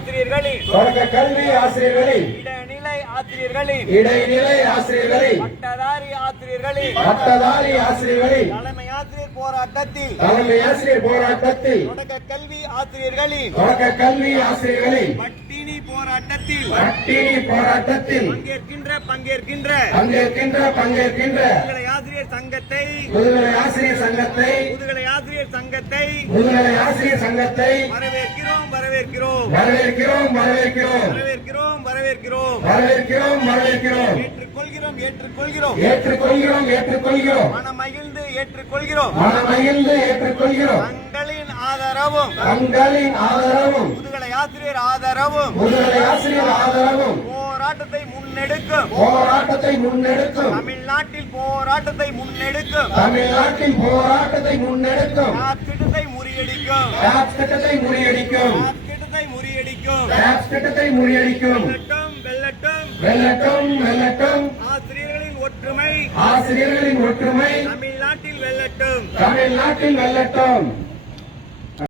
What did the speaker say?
ஆசிரியர்களின் இடைநிலை ஆசிரியர்களின் பட்டதாரி ஆசிரியர்களின் தலைமை ஆசிரியர் போராட்டத்தில் தொடக்க கல்வி ஆசிரியர்களின் பட்டினி போராட்டத்தில் பங்கேற்கின்ற முதுகலை ஆசிரியர் சங்கத்தை வரவேற்கிறோம். ஏற்றுக்கொள்கிறோம். மனமகிழ்ந்து ஏற்றுக்கொள்கிறோம். தங்களின் ஆதரவும் முதுகலை ஆசிரியர் ஆதரவும் போராட்டத்தை முன்னெடுக்கும் தமிழ்நாட்டில் போராட்டத்தை முன்னெடுக்கும் திட்டத்தை முறியடிக்கும் வெல்லட்டும் ஆசிரியர்களின் ஒற்றுமை தமிழ்நாட்டில் வெல்லட்டும்.